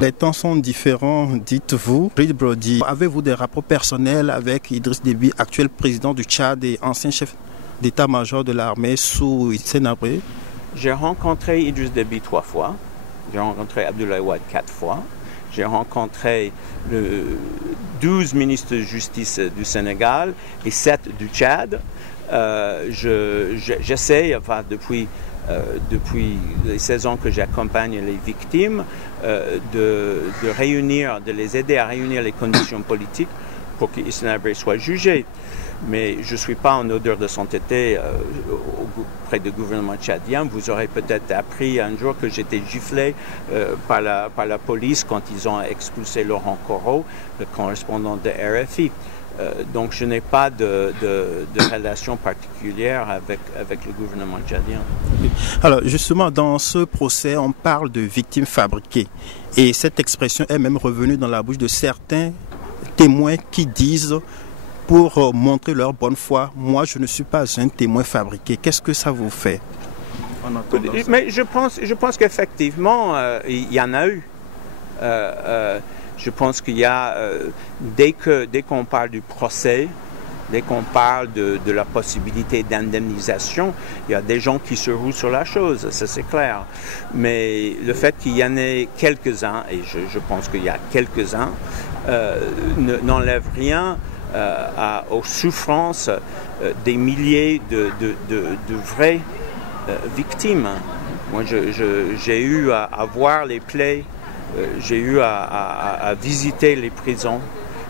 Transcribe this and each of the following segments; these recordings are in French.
Les temps sont différents, dites-vous. Reed Brody, avez-vous des rapports personnels avec Idriss Déby, actuel président du Tchad et ancien chef d'état-major de l'armée sous Hissène Habré? J'ai rencontré Idriss Déby 3 fois. J'ai rencontré Abdoulaye Wade 4 fois. J'ai rencontré 12 ministres de justice du Sénégal et 7 du Tchad. J'essaie, enfin, depuis les 16 ans que j'accompagne les victimes, de les aider à réunir les conditions politiques pour que Hissène Habré soit jugé. Mais je ne suis pas en odeur de sainteté auprès du gouvernement tchadien. Vous aurez peut-être appris un jour que j'étais giflé par la police quand ils ont expulsé Laurent Corot, le correspondant de RFI. Donc je n'ai pas de relation particulière avec le gouvernement tchadien. Alors justement, dans ce procès, on parle de victimes fabriquées. Et cette expression est même revenue dans la bouche de certains témoins qui disent, pour montrer leur bonne foi, moi je ne suis pas un témoin fabriqué. Qu'est-ce que ça vous fait? Mais je pense qu'effectivement, il y en a eu. Je pense qu'il y a, dès qu'on parle du procès, dès qu'on parle de la possibilité d'indemnisation, il y a des gens qui se rouent sur la chose, ça c'est clair. Mais le fait qu'il y en ait quelques-uns, et je pense qu'il y a quelques-uns, n'enlève rien aux souffrances des milliers de vraies victimes. Moi, j'ai eu à voir les plaies, j'ai eu à visiter les prisons,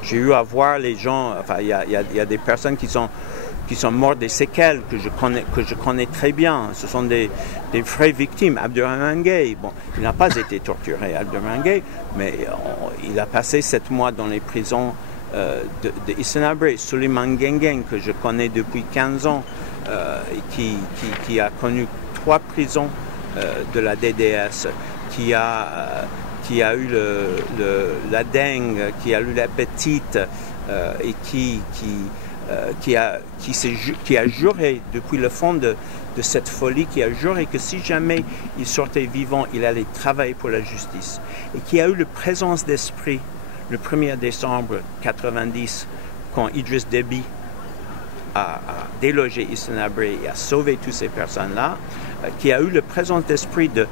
j'ai eu à voir les gens. Enfin, il y a des personnes qui sont mortes des séquelles que je connais très bien. Ce sont des vraies victimes. Abderrahmane Gueye, bon, il n'a pas été torturé, Abderrahmane Gueye, mais il a passé 7 mois dans les prisons de Hissène Habré. Souleymane Guenguen, que je connais depuis 15 ans, qui a connu 3 prisons de la DDS, qui a eu la dengue, qui a eu l'hépatite et qui a juré depuis le fond de cette folie, qui a juré que si jamais il sortait vivant, il allait travailler pour la justice, et qui a eu la présence d'esprit le 1er décembre 1990, quand Idriss Déby a délogé Hissène Habré et a sauvé toutes ces personnes-là, qui a eu la présence d'esprit de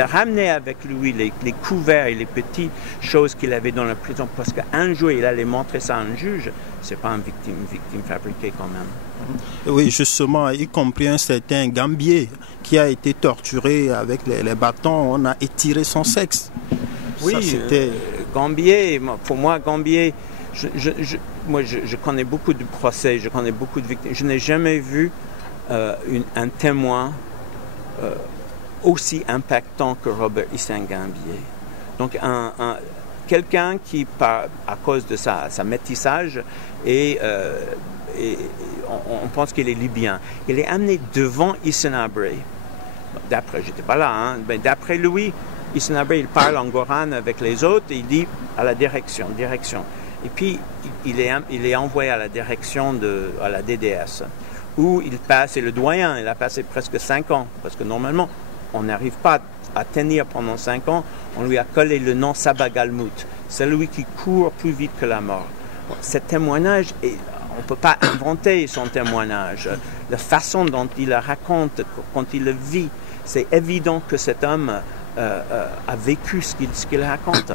ramener avec lui les couverts et les petites choses qu'il avait dans la prison, parce qu'un jour il allait montrer ça à un juge. C'est pas une victime fabriquée quand même. Oui, justement, y compris un certain Gambier qui a été torturé avec les bâtons, on a étiré son sexe. Oui, Gambier, pour moi, Gambier, je connais beaucoup de procès, je connais beaucoup de victimes. Je n'ai jamais vu un témoin aussi impactant que Robert Hissène Gambier. Donc quelqu'un qui, à cause de sa métissage, on pense qu'il est libyen. Il est amené devant Hissène Habré. D'après, j'étais pas là, hein, mais d'après lui, Hissène Habré, il parle en Goran avec les autres et il dit à la direction. Et puis, il est envoyé à la direction à la DDS, où il passe, et le doyen, il a passé presque 5 ans, parce que normalement, on n'arrive pas à tenir pendant 5 ans. On lui a collé le nom Saba Galmout, celui qui court plus vite que la mort. Bon, ce témoignage, on ne peut pas inventer son témoignage. La façon dont il le raconte, quand il le vit, c'est évident que cet homme a vécu ce qu'il raconte.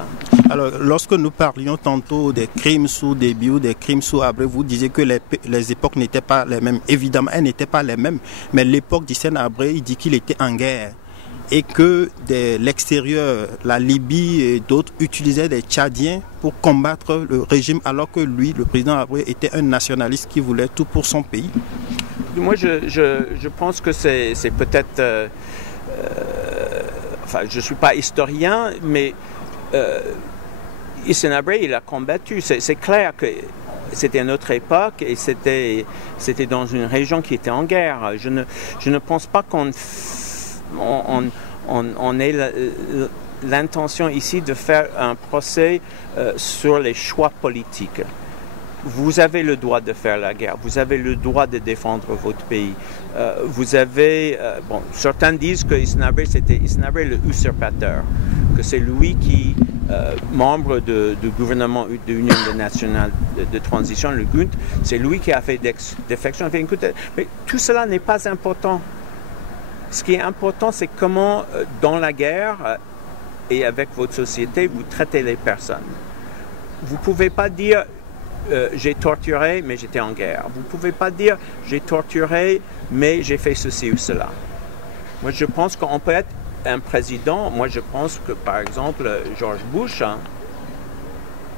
Alors, lorsque nous parlions tantôt des crimes sous Déby ou des crimes sous Habré, vous disiez que les époques n'étaient pas les mêmes. Évidemment, elles n'étaient pas les mêmes. Mais l'époque d'Hissène Habré, il dit qu'il était en guerre. Et que de l'extérieur, la Libye et d'autres utilisaient des Tchadiens pour combattre le régime, alors que lui, le président Habré, était un nationaliste qui voulait tout pour son pays. Moi, je pense que c'est peut-être... Enfin, je ne suis pas historien, mais Hissène Habré, il a combattu. C'est clair que c'était une autre époque et c'était dans une région qui était en guerre. Je ne pense pas qu'on ait l'intention ici de faire un procès sur les choix politiques. Vous avez le droit de faire la guerre, vous avez le droit de défendre votre pays. Vous avez, certains disent que Hissène Habré, c'était Hissène Habré le usurpateur, que c'est lui qui membre du gouvernement de l'Union nationale de transition, le GUNT, c'est lui qui a fait défection. Mais tout cela n'est pas important. Ce qui est important, c'est comment, dans la guerre et avec votre société, vous traitez les personnes. Vous ne pouvez pas dire j'ai torturé, mais j'étais en guerre. Vous ne pouvez pas dire j'ai torturé, mais j'ai fait ceci ou cela. Moi, je pense qu'on peut être un président. Moi, je pense que, par exemple, George Bush,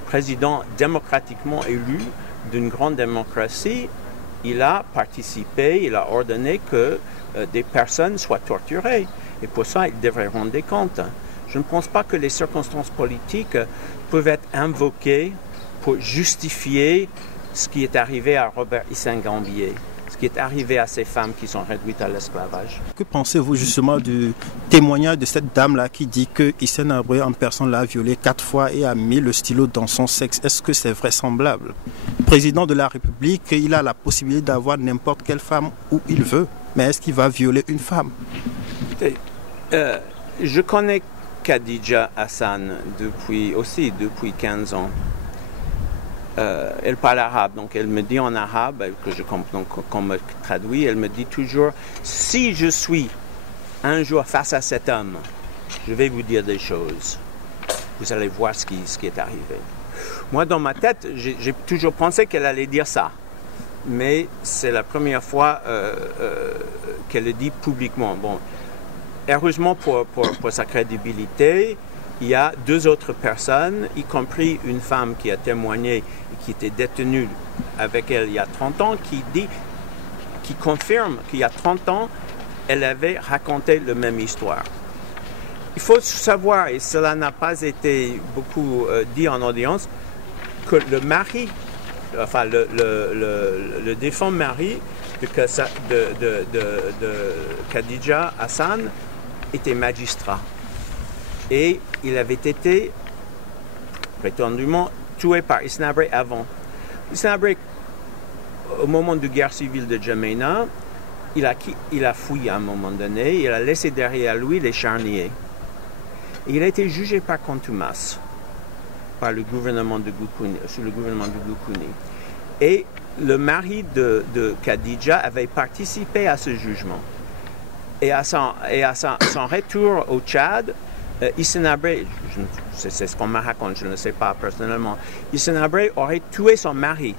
président démocratiquement élu d'une grande démocratie, il a participé, il a ordonné que des personnes soient torturées. Et pour ça, il devrait rendre des comptes. Je ne pense pas que les circonstances politiques peuvent être invoquées pour justifier ce qui est arrivé à Robert Hissène Gambier, ce qui est arrivé à ces femmes qui sont réduites à l'esclavage. Que pensez-vous justement du témoignage de cette dame-là qui dit que Hissène Habré en personne l'a violée 4 fois et a mis le stylo dans son sexe? Est-ce que c'est vraisemblable? Président de la République, il a la possibilité d'avoir n'importe quelle femme où il veut, mais est-ce qu'il va violer une femme? Je connais Khadija Hassan depuis 15 ans. Elle parle arabe, donc elle me dit en arabe, que je comprends, qu'on me traduit, elle me dit toujours, si je suis un jour face à cet homme, je vais vous dire des choses. Vous allez voir ce qui est arrivé. Moi, dans ma tête, j'ai toujours pensé qu'elle allait dire ça. Mais c'est la première fois qu'elle le dit publiquement. Bon, heureusement pour sa crédibilité, il y a 2 autres personnes, y compris une femme qui a témoigné et qui était détenue avec elle il y a 30 ans, qui confirme qu'il y a 30 ans, elle avait raconté la même histoire. Il faut savoir, et cela n'a pas été beaucoup dit en audience, que le mari, enfin le défunt mari de Khadija Hassan était magistrat. Et il avait été prétendument tué par Hissène Habré avant. Hissène Habré, au moment de la guerre civile de Djamena, il a fui à un moment donné, il a laissé derrière lui les charniers. Et il a été jugé par contumace par le gouvernement de Goukouni. Et le mari de Khadija avait participé à ce jugement. Et à son retour au Tchad, Hissène Habré, c'est ce qu'on me raconte, je ne sais pas personnellement, Hissène Habré aurait tué son mari.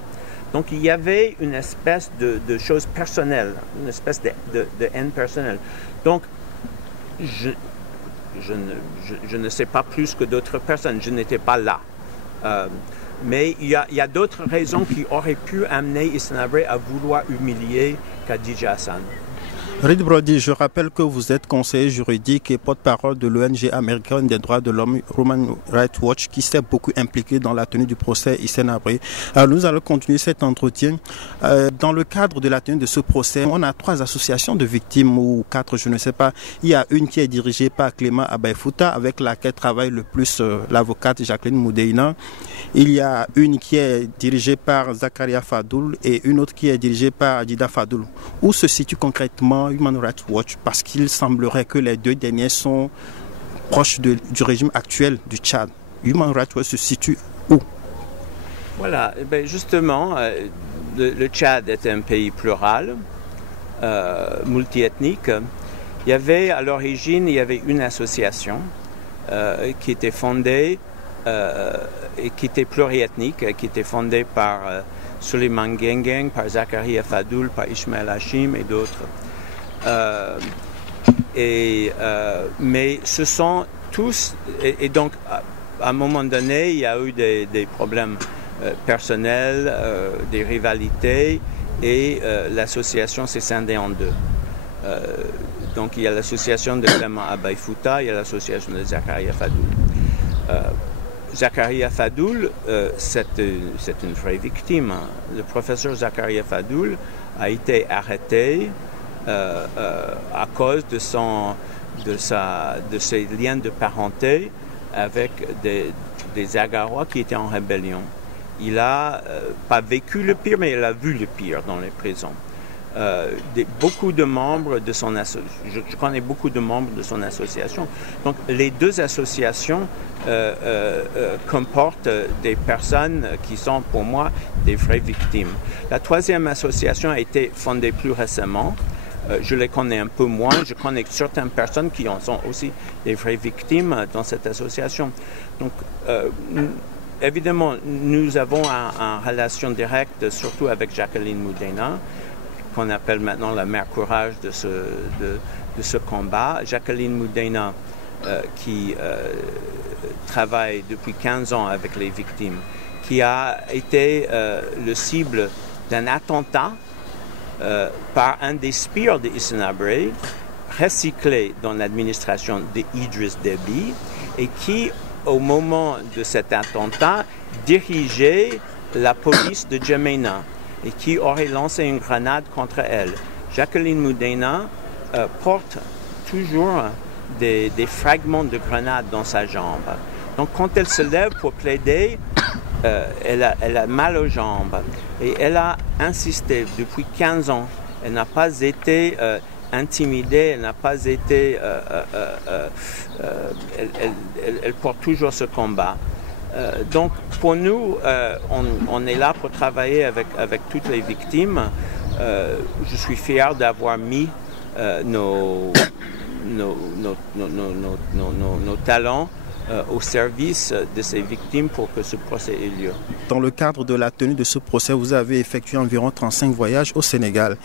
Donc il y avait une espèce de chose personnelle, une espèce de haine personnelle. Donc je ne sais pas plus que d'autres personnes, je n'étais pas là. Mais il y a d'autres raisons qui auraient pu amener Hissène Habré à vouloir humilier Khadija Hassan. Reed Brody, je rappelle que vous êtes conseiller juridique et porte-parole de l'ONG américaine des droits de l'homme Human Rights Watch qui s'est beaucoup impliqué dans la tenue du procès Hissène Habré. Alors nous allons continuer cet entretien. Dans le cadre de la tenue de ce procès, on a 3 associations de victimes ou 4, je ne sais pas. Il y a une qui est dirigée par Clément Abaïfouta avec laquelle travaille le plus l'avocate Jacqueline Moudeina. Il y a une qui est dirigée par Zakaria Fadoul et une autre qui est dirigée par Adida Fadoul. Où se situe concrètement Human Rights Watch? Parce qu'il semblerait que les 2 derniers sont proches du régime actuel du Tchad. Human Rights Watch se situe où? Voilà, justement, le Tchad est un pays plural, multiethnique. Il y avait à l'origine, une association qui était fondée et qui était pluriethnique, qui était fondée par Suleiman Gengeng, par Zakaria Fadoul, par Ismaël Hachim et d'autres. Mais ce sont tous, et donc à un moment donné, il y a eu des problèmes personnels, des rivalités, et l'association s'est scindée en 2. Donc il y a l'association de Clément Abaïfouta, il y a l'association de Zakaria Fadoul. Zakaria Fadoul, c'est une vraie victime. Le professeur Zakaria Fadoul a été arrêté à cause de ses liens de parenté avec des Agarois qui étaient en rébellion. Il n'a pas vécu le pire, mais il a vu le pire dans les prisons. beaucoup de membres de son association. Je connais beaucoup de membres de son association. Donc, les deux associations comportent des personnes qui sont, pour moi, des vraies victimes. La troisième association a été fondée plus récemment. Je les connais un peu moins. Je connais certaines personnes qui en sont aussi des vraies victimes dans cette association. Donc, évidemment, nous avons une relation directe, surtout avec Jacqueline Moudaina, qu'on appelle maintenant la mère courage de ce combat. Jacqueline Moudaina, qui travaille depuis 15 ans avec les victimes, qui a été le cible d'un attentat par un des sbires de Hissène Habré, recyclé dans l'administration d'Idriss Déby, et qui, au moment de cet attentat, dirigeait la police de Djamena et qui aurait lancé une grenade contre elle. Jacqueline Moudaina porte toujours des fragments de grenade dans sa jambe. Donc quand elle se lève pour plaider, elle a mal aux jambes. Et elle a insisté depuis 15 ans. Elle n'a pas été intimidée, elle n'a pas été... elle porte toujours ce combat. Donc, pour nous, on est là pour travailler avec toutes les victimes. Je suis fier d'avoir mis nos talents au service de ces victimes pour que ce procès ait lieu. Dans le cadre de la tenue de ce procès, vous avez effectué environ 35 voyages au Sénégal.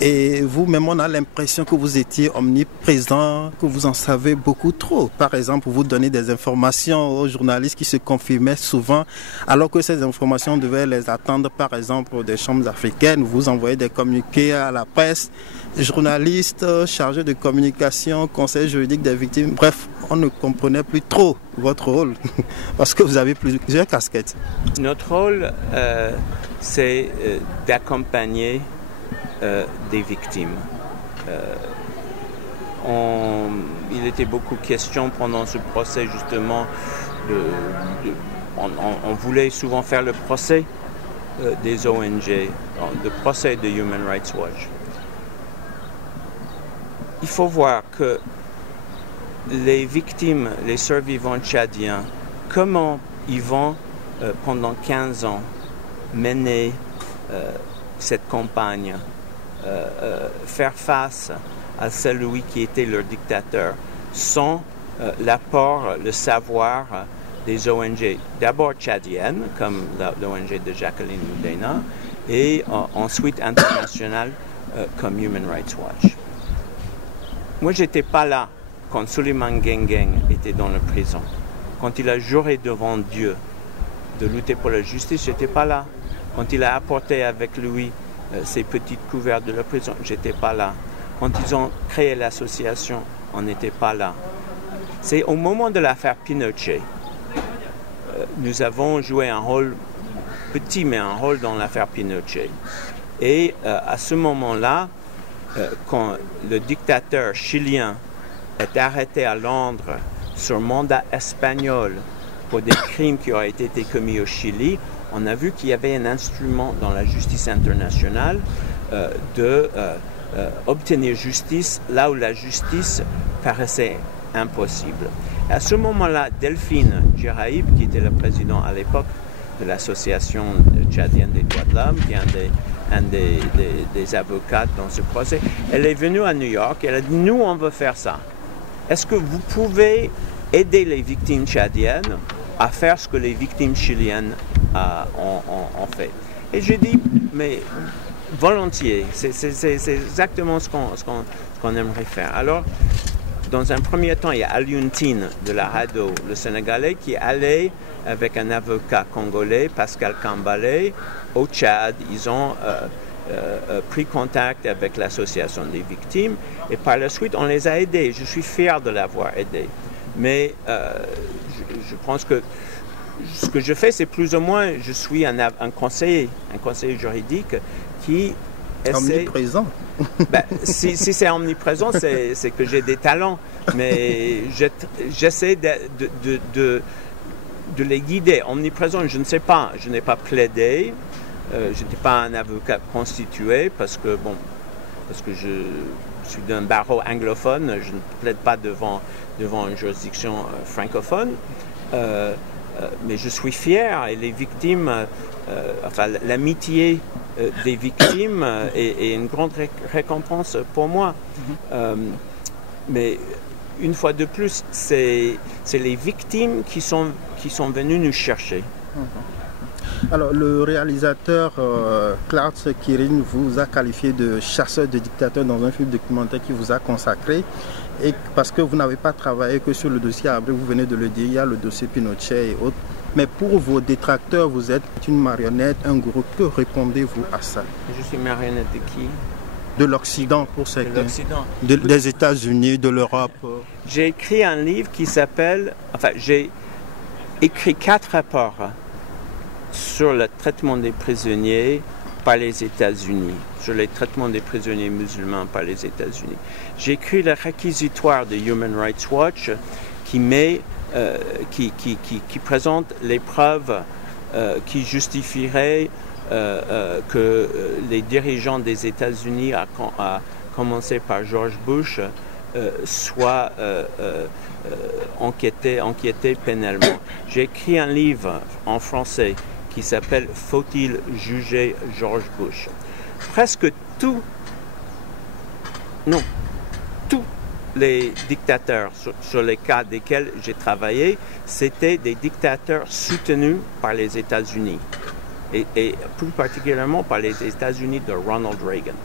Et vous-même, on a l'impression que vous étiez omniprésent, que vous en savez beaucoup trop. Par exemple, vous donnez des informations aux journalistes qui se confirmaient souvent, alors que ces informations devaient les attendre, par exemple, des chambres africaines. Vous envoyez des communiqués à la presse, journalistes, chargés de communication, conseil juridique des victimes. Bref, on ne comprenait plus trop votre rôle, parce que vous avez plusieurs casquettes. Notre rôle, c'est d'accompagner des victimes. Il était beaucoup question pendant ce procès justement, on voulait souvent faire le procès des ONG, le procès de Human Rights Watch. Il faut voir que les victimes, les survivants tchadiens, comment ils vont pendant 15 ans mener cette campagne, faire face à celui qui était leur dictateur sans l'apport, le savoir des ONG, d'abord tchadiennes, comme l'ONG de Jacqueline Moudaina, et ensuite internationales comme Human Rights Watch. Moi, je n'étais pas là quand Suleiman Gengeng était dans la prison. Quand il a juré devant Dieu de lutter pour la justice, je n'étais pas là. Quand il a apporté avec lui ces petites couvertes de la prison, je n'étais pas là. Quand ils ont créé l'association, on n'était pas là. C'est au moment de l'affaire Pinochet. Nous avons joué un rôle petit, mais un rôle dans l'affaire Pinochet. Et à ce moment-là, quand le dictateur chilien est arrêté à Londres sur mandat espagnol pour des crimes qui auraient été commis au Chili, on a vu qu'il y avait un instrument dans la justice internationale d'obtenir justice là où la justice paraissait impossible. À ce moment-là, Delphine Djeraïb, qui était le président à l'époque de l'association tchadienne des droits de l'homme, qui est un des avocats dans ce procès, elle est venue à New York et elle a dit « Nous, on veut faire ça. Est-ce que vous pouvez aider les victimes tchadiennes à faire ce que les victimes chiliennes ont fait ?» Et j'ai dit « Mais volontiers, c'est exactement ce qu'on aimerait faire. » Alors, dans un premier temps, il y a Alioune Tine de la RADDHO, le Sénégalais, qui est allé avec un avocat congolais, Pascal Kambalé, au Tchad. Ils ont pris contact avec l'association des victimes et par la suite, on les a aidés. Je suis fier de l'avoir aidé. Mais je pense que ce que je fais, c'est plus ou moins, je suis un conseiller juridique qui essaie... Omniprésent. Ben, si c'est omniprésent, c'est que j'ai des talents, mais j'essaie de les guider. Omniprésent, je ne sais pas, je n'ai pas plaidé, je n'étais pas un avocat constitué parce que, bon, parce que je suis d'un barreau anglophone, je ne plaide pas devant une juridiction francophone, mais je suis fier et les victimes, l'amitié des victimes est une grande récompense pour moi. Mais une fois de plus, c'est les victimes qui sont venues nous chercher. Alors, le réalisateur Klaus Kinski vous a qualifié de chasseur de dictateurs dans un film documentaire qui vous a consacré. Et parce que vous n'avez pas travaillé que sur le dossier Habré, vous venez de le dire, il y a le dossier Pinochet et autres. Mais pour vos détracteurs, vous êtes une marionnette, un gourou. Que répondez-vous à ça? Je suis marionnette de qui? De l'Occident pour certains. De l'Occident. Des États-Unis, de l'Europe. J'ai écrit un livre qui s'appelle... j'ai écrit 4 rapports sur le traitement des prisonniers par les États-Unis, sur le traitement des prisonniers musulmans par les États-Unis. J'ai écrit le réquisitoire de Human Rights Watch qui présente les preuves qui justifieraient que les dirigeants des États-Unis, à commencer par George Bush, soient enquêtés pénalement. J'ai écrit un livre en français qui s'appelle « Faut-il juger George Bush ?» Presque tous les dictateurs sur les cas desquels j'ai travaillé, c'était des dictateurs soutenus par les États-Unis et plus particulièrement par les États-Unis de Ronald Reagan.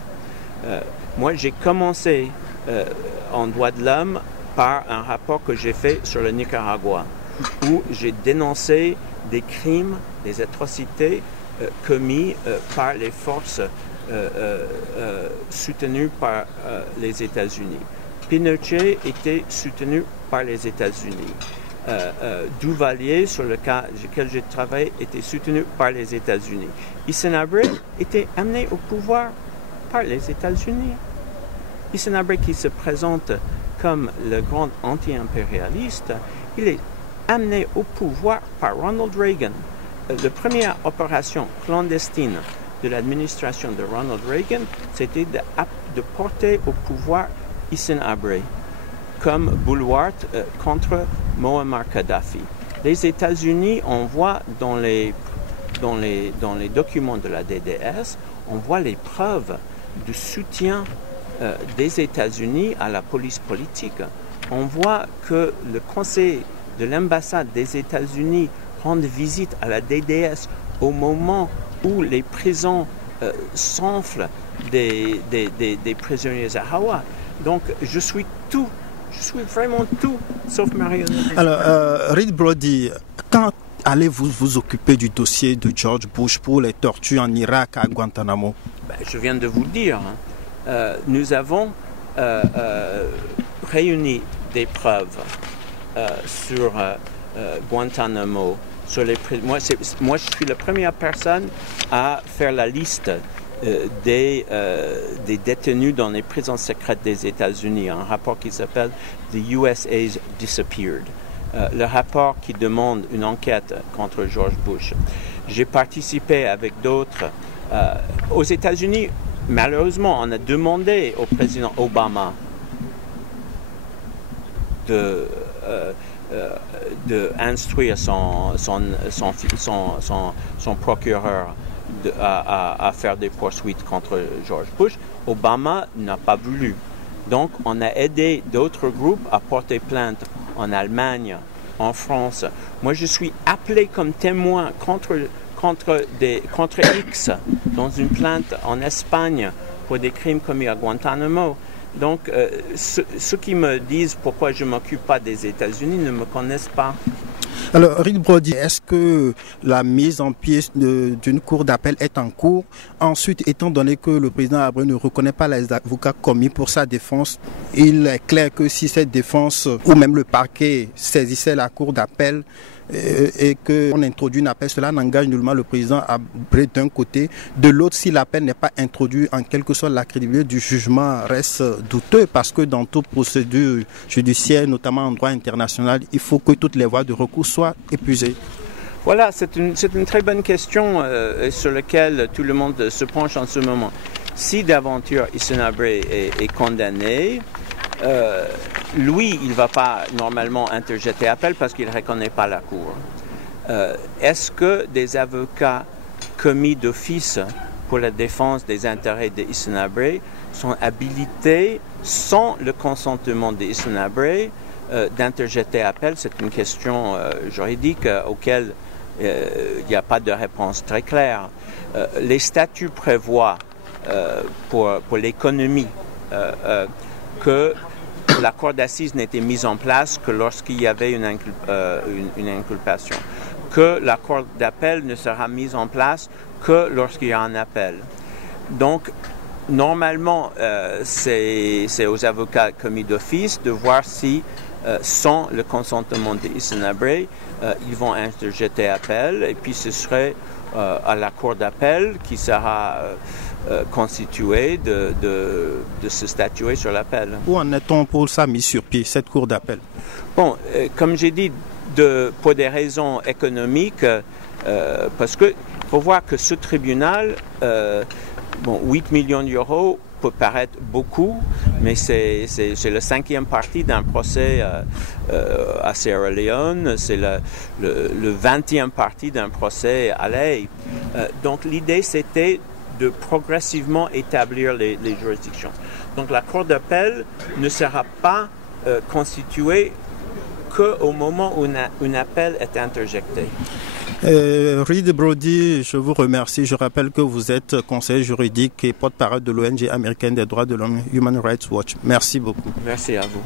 Moi, j'ai commencé en droits de l'homme par un rapport que j'ai fait sur le Nicaragua, où j'ai dénoncé des crimes, des atrocités commis par les forces soutenues par les États-Unis. Pinochet était soutenu par les États-Unis. Duvalier, sur le cas duquel j'ai travaillé, était soutenu par les États-Unis. Hissène Habré était amené au pouvoir par les États-Unis. Hissène Habré, qui se présente comme le grand anti-impérialiste, il est amené au pouvoir par Ronald Reagan. La première opération clandestine de l'administration de Ronald Reagan, c'était de porter au pouvoir Hissène Habré comme boulevard contre Muammar Kadhafi. Les États-Unis, on voit dans les documents de la DDS, on voit les preuves du soutien des États-Unis à la police politique. On voit que le conseil de l'ambassade des États-Unis rend visite à la DDS au moment où les prisons s'enflent des prisonniers à Hawa. Donc, je suis vraiment tout, sauf marionnette. Alors, Reed Brody, quand allez-vous vous occuper du dossier de George Bush pour les tortures en Irak à Guantanamo? Je viens de vous le dire. Nous avons réuni des preuves sur Guantanamo. Moi, je suis la première personne à faire la liste des détenus dans les prisons secrètes des États-Unis, un rapport qui s'appelle « The USA's Disappeared », le rapport qui demande une enquête contre George Bush. J'ai participé avec d'autres. Aux États-Unis, malheureusement, on a demandé au président Obama de instruire son procureur à faire des poursuites contre George Bush. Obama n'a pas voulu. Donc, on a aidé d'autres groupes à porter plainte en Allemagne, en France. Moi, je suis appelé comme témoin contre X dans une plainte en Espagne pour des crimes commis à Guantanamo. Donc, ceux qui me disent pourquoi je ne m'occupe pas des États-Unis ne me connaissent pas. Alors, Reed Brody, est-ce que la mise en pièce d'une cour d'appel est en cours? Ensuite, étant donné que le président Habré ne reconnaît pas les avocats commis pour sa défense, il est clair que si cette défense, ou même le parquet, saisissait la cour d'appel et qu'on introduit un appel, cela n'engage nullement le président Habré d'un côté. De l'autre, si l'appel n'est pas introduit, en quelque sorte, la crédibilité du jugement reste douteuse parce que dans toute procédure judiciaire, notamment en droit international, il faut que toutes les voies de recours soient épuisées. Voilà, c'est une très bonne question sur laquelle tout le monde se penche en ce moment. si d'aventure Hissène Habré est condamné, lui, il ne va pas normalement interjeter appel parce qu'il ne reconnaît pas la Cour. Est-ce que des avocats commis d'office pour la défense des intérêts de Hissène Habré sont habilités, sans le consentement de Hissène Habré, d'interjeter appel? C'est une question juridique auquel il n'y a pas de réponse très claire. Les statuts prévoient pour l'économie que la cour d'assises n'était mise en place que lorsqu'il y avait une inculpation, que la cour d'appel ne sera mise en place que lorsqu'il y a un appel. Donc, normalement, c'est aux avocats commis d'office de voir si, sans le consentement de Hissène Habré, ils vont interjeter appel, et puis ce serait à la cour d'appel qui sera constituée de se statuer sur l'appel. Où en est-on pour sa mise sur pied, cette cour d'appel? Bon, comme j'ai dit, pour des raisons économiques, parce qu'il faut voir que ce tribunal, 8 millions d'euros peut paraître beaucoup, mais c'est la 5e partie d'un procès à Sierra Leone, c'est le 20e partie d'un procès à La Haye. Donc l'idée, c'était de progressivement établir les juridictions. Donc la cour d'appel ne sera pas constituée qu'au moment où un appel est interjecté. Reed Brody, je vous remercie. Je rappelle que vous êtes conseiller juridique et porte-parole de l'ONG américaine des droits de l'homme Human Rights Watch. Merci beaucoup. Merci à vous.